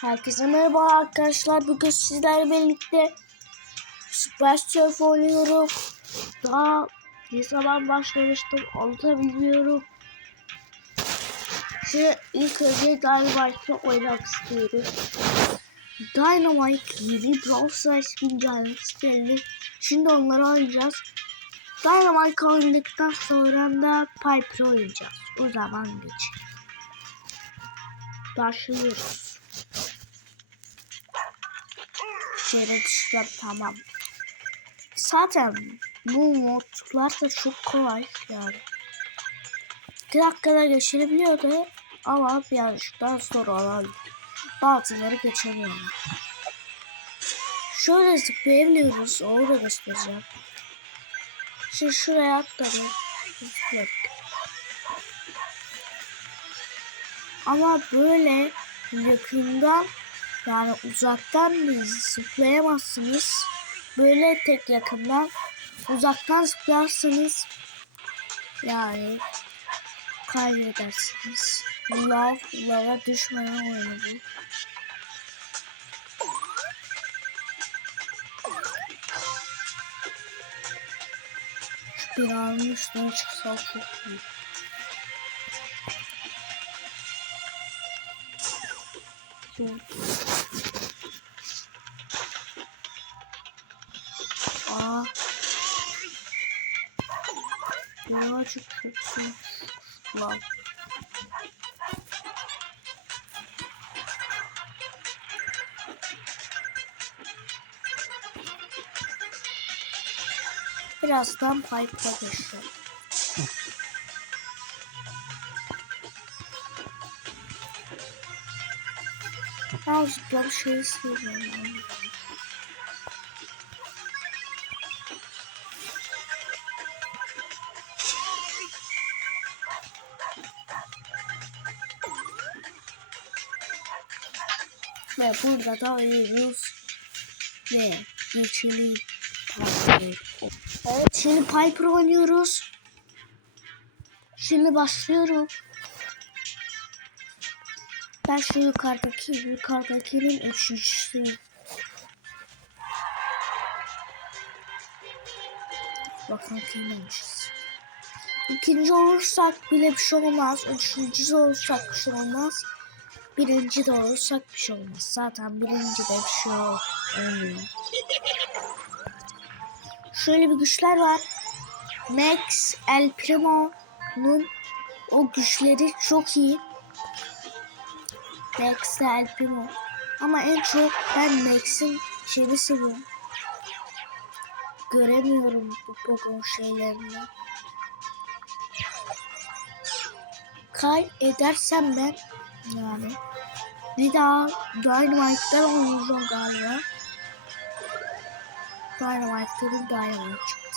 Herkese merhaba arkadaşlar. Bugün sizlerle birlikte Super Surf oynuyorum. Daha ne zaman başlamıştım onu da bilmiyorum. Şimdi ilk önce Dynamite'ı oynamak istiyorum. Dynamite yeni Brawl Stars güncellemesi geldi. Şimdi onları oynayacağız. Dynamite oynadıktan sonra da Piper oynayacağız. O zaman geç. Başlıyoruz. Yere tamam. Zaten bu modlar da çok kolay yani. Bir dakikada geçirebiliyordu ama birazcık daha zor olan bazıları geçemiyorlar. Şöyle zıplayabiliyoruz. Onu da göstereceğim. Şimdi şuraya atladım. Ama böyle yakından yani uzaktan zıplayamazsınız. Böyle tek yakından uzaktan zıplarsanız yani kaybedersiniz. Lav, lava düşmeyen oyunu bu. Şu binanın üstüne çıksak çok iyi. Çok Aa. Ya çok kötü. Lan. Birazdan pipe'la geçeceğim. Ben zıplamış şeyi seviyorum. Ve burada da oynuyoruz. Ve geçelim. Evet şimdi Piper oynuyoruz. Şimdi başlıyorum. Ben şu yukarıdaki yukarıdakinin üçüncüsüyüm. Bakın kimmiş. İkinci olursak bile bir şey olmaz. Üçüncü olursak bir şey olmaz. Birinci de olursak bir şey olmaz. Zaten birinci de bir şey ol- olmuyor. Şöyle bir güçler var. Max El Primo'nun o güçleri çok iyi. Max El Primo. Ama en çok ben Max'in şeyini seviyorum. Göremiyorum bu Pogo şeylerini. Kay edersem ben yani bir daha Dynamite'den oynayacağım galiba. Dynamite'da Dynamite çıktı.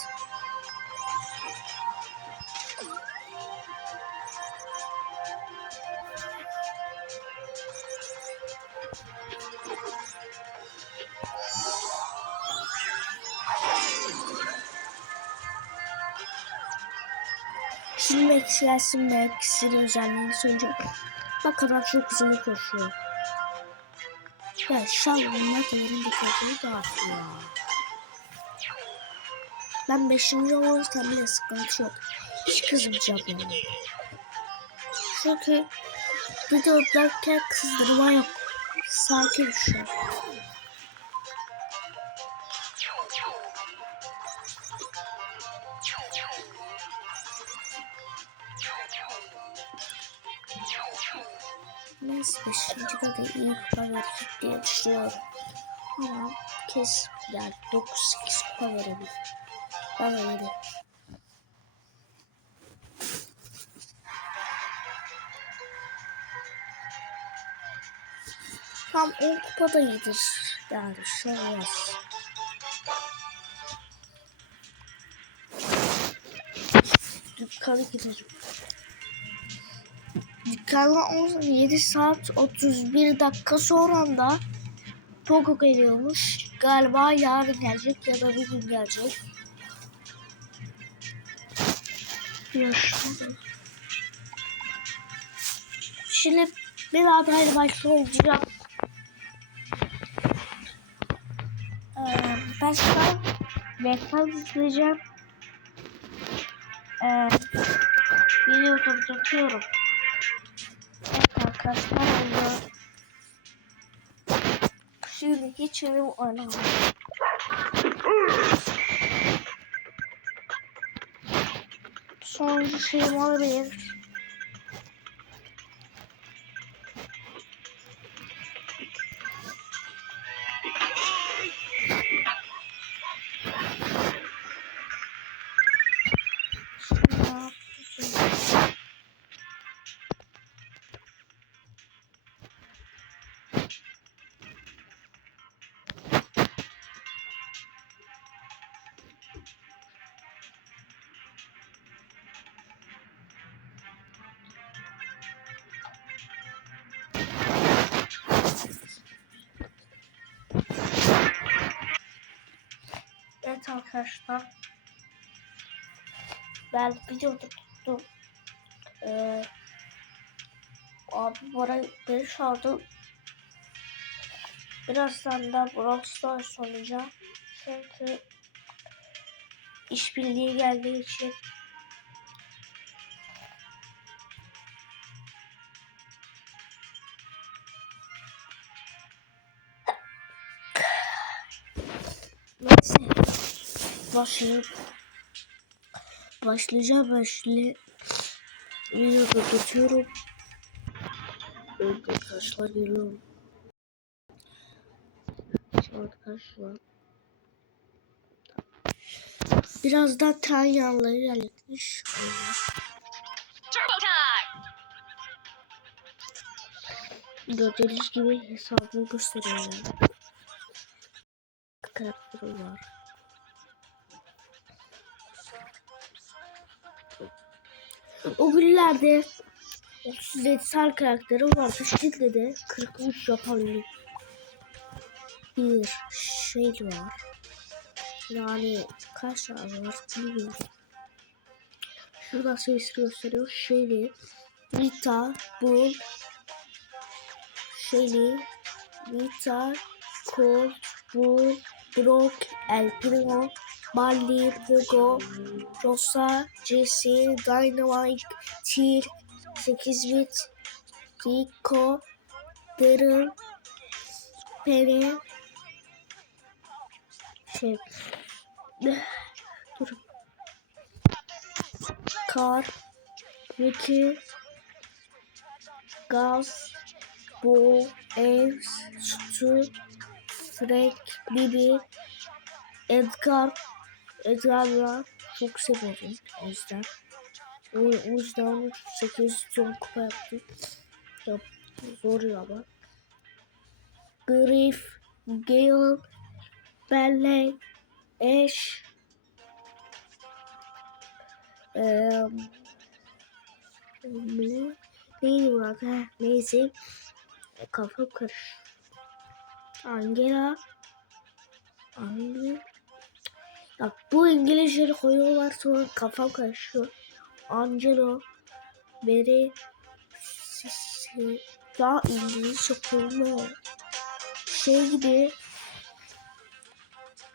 Şimdi Max gelsin Max'in özelliğini söyleyeceğim. Bak kadar çok hızlı koşuyor. Ya şalımlar da yerin dikkatini dağıtıyor. Ben 5. olursam bile sıkıntı yok. Hiç kızmayacağım yani. Çünkü videodayken kızdırma yok. Sakin şu an. Neyse 5. da iyi kupa verecek diye düşünüyorum. Ama kes yani 9-8 kupa verebilir. Ben öyle. Tam 10 kupa da iyidir. Yani şey olmaz. Dükkana gidelim galiba 17 saat 31 dakika sonra da Poco geliyormuş. Galiba yarın gelecek ya da bugün gelecek. Şimdi bir daha da başta olacağım. Ee, başka reklam izleyeceğim. Ee, videoyu kapatıyorum. Arkadaşlar oldu. Şimdi geçelim ona. Sonuncu şeyim olabilir. Evet arkadaşlar. Ben videoda tuttum. Ee, abi bana beni çaldı. Birazdan da Brawl Stars oynayacağım. Çünkü işbirliği geldiği için Neyse. Başlayayım. Başlayacağım şimdi. Videoda tutuyorum. Arkadaşlar geliyorum. An? Birazdan Tanyanları ilerletmiş. Turbo time! Gördüğünüz gibi hesabını gösteriyor. Karakterim var. O günlerde 37 tane karakterim vardı. Şimdi de 43 yapabildim. Bir şey var. Yani kaç tane var bilmiyorum. Şurada sayısı gösteriyor. Shelly, Rita, Bull, Shelly, Rita, Colt, Bull, Brock, El Primo, Barley, Pogo, Rosa, Jesse, Dynamite, Teal, 8 bit, Rico, Daryl, Penny, şey, dur, Kar, Ricky, Gaz, Bo, Aves, Stu, Frank, Bibi, Edgar, Edgar'la çok seviyorum o yüzden. O, o yüzden 8 son kupa yaptım. Yap, zor ama. Griff, Gale, Belle, Ash, eee ne? Neydi Murat? Heh, neyse. E, Kafam karış. Angela. Angela. Ya bu İngilizceleri koyuyorlar sonra kafam karışıyor. Angelo. Mary. Sisi. Ya İngilizce koyma. Şey gibi.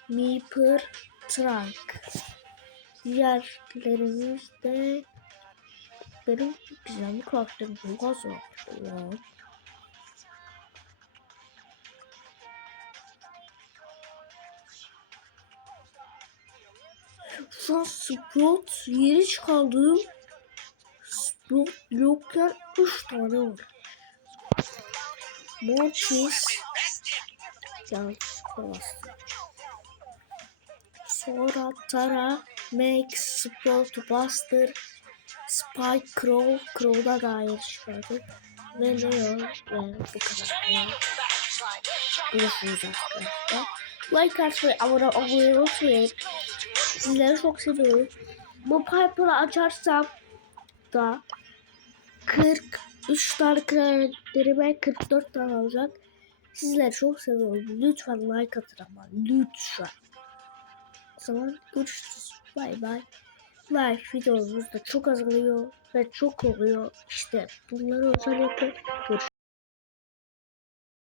Meeper. Trunk. Diğerlerimiz de benim güzel bir karakterim çok az var. Şu an Sprout yeni çıkardığım Sprout yokken 3 tane var. Yanlışlıkla bastım. Sonra Tara, Max, Sprout, Buster, Spike, Crow, Crow'da dair çıkardık. Ve Leo ve bu kadar. Görüşürüz arkadaşlar. Like atmayı, abone olmayı unutmayın. Sizleri çok seviyorum. Bu Piper'ı açarsam da 43 tane karakterime 44 tane olacak. Sizleri çok seviyorum. Lütfen like atın ama lütfen. O zaman görüşürüz. Bay bay. Like videomuz da çok azalıyor ve çok oluyor. İşte bunları özellikle görüşürüz.